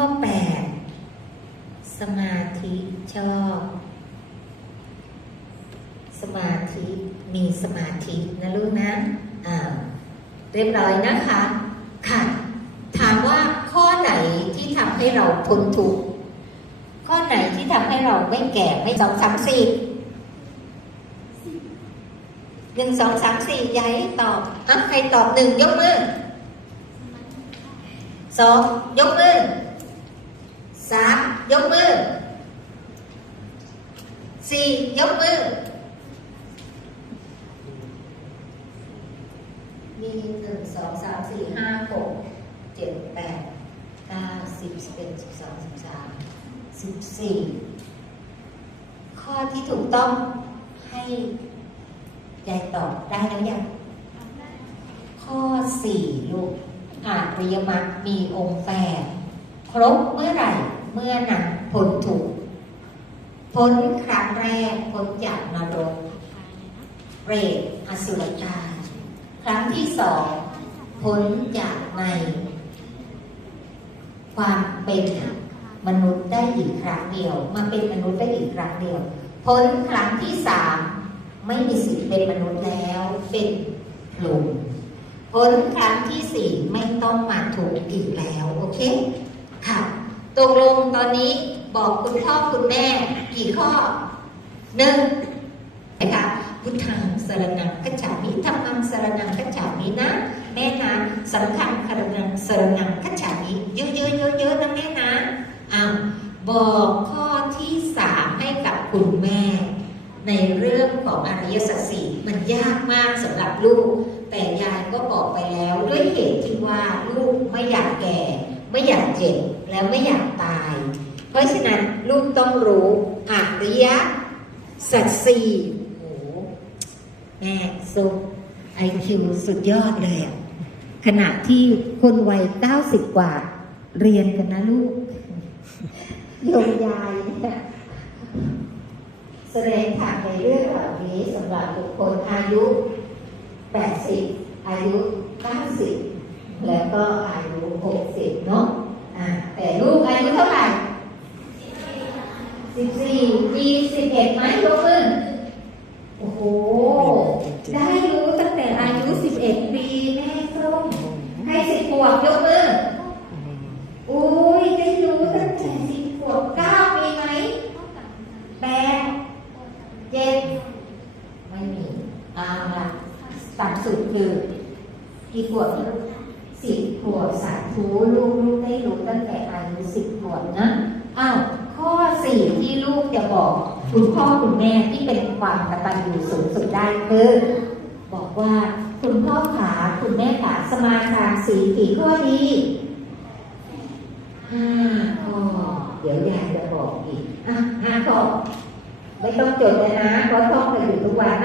ข้อแปดสมาธิชอบ สมาธิมีสมาธินะลูกนะอ่าเรียบร้อยนะคะ ค่ะ ถามว่าข้อไหนที่ทำให้เราพ้นทุกข์ข้อไหนที่ทำให้เราไม่แก่ไม่สองสามสี่หนึ่งสองสามสี่ยายตอบอะใครตอบหนึ่งยกมือสองยกมือ สามยกมือสี่ยกมือมีหนึ่งสองสามสี่ห้าหกเจ็ดแปดเก้าสิบสิบเอ็ดสิบสองสิบสามสิบสี่ข้อที่ถูกต้องให้ยายตอบได้แล้วยังข้อสี่ลูกอาริยมรรคมีองค์แปดครบเมื่อไหร่ เมื่อนั้นพ้นถูกพ้นครั้งแรกพ้นจากนรกเปรตอสุรกายครั้งที่สองพ้นจากในความเป็นมนุษย์ได้อีกครั้งเดียว มาเป็นมนุษย์ได้อีกครั้งเดียว พ้นครั้งที่สามไม่มีสิทธิ์เป็นมนุษย์แล้วเป็นพรหมพ้นครั้งที่สี่ไม่ต้องมาถูกอีกแล้ว โอเค ค่ะ ตกลงตอนนี้บอกคุณพ่อคุณแม่กี่ข้อหนึ่งนะคะพุทธังสรนังคัจฉามิธรรมังสรนังคัจฉามินะ แม่นะสังฆังคารนังสรนังคัจฉามิเยอะๆเยอะๆนะแม่นะอ้าวบอกข้อที่สามให้กับคุณแม่ ในเรื่องของอริยสัจสี่มันยากมากสำหรับลูก แต่ยายก็บอกไปแล้วด้วยเหตุที่ว่าลูกไม่อยากแก่ ไม่อยากเจ็บแล้วไม่อยากตาย เพราะฉะนั้นลูกต้องรู้อริยสัจสี่โอ้แม่ซุไอคิวสุดยอดเลยอะขณะที่คนวัย90กว่า เรียนกันนะลูกโยมยายแสดงทางในเรื่องเหล่านี้สำหรับบุคคลอายุ 80 อายุ 90 แล้วก็อายุ 60 เนาะอ่าแต่ลูกอายุเท่าไหร่ 14มี11ไหมยกมือโอ้โห ได้รู้ตั้งแต่อายุ 11 ปีแม่ส้มให้10ขวบยกมืออุ้ยได้รู้ตั้งแต่10ขวบ9มีไหมแปดเจ็ดไม่มีเอาละต่ำสุดคือกี่ขวบลูก สิบขวบสาธุลูกลูกได้รู้ตั้งแต่อายุสิบขวบนะอ้าวข้อสี่ที่ลูกจะบอกคุณพ่อคุณแม่ที่เป็นความกตัญญูสูงสุดได้คือบอกว่าคุณพ่อขาคุณแม่ขาสมาทานสีกี่ข้อดีห้าข้อเดี๋ยวยายจะบอกอีกอะห้าข้อไม่ต้องจดเลยนะเพราะท่องกันอยู่ทุกวัน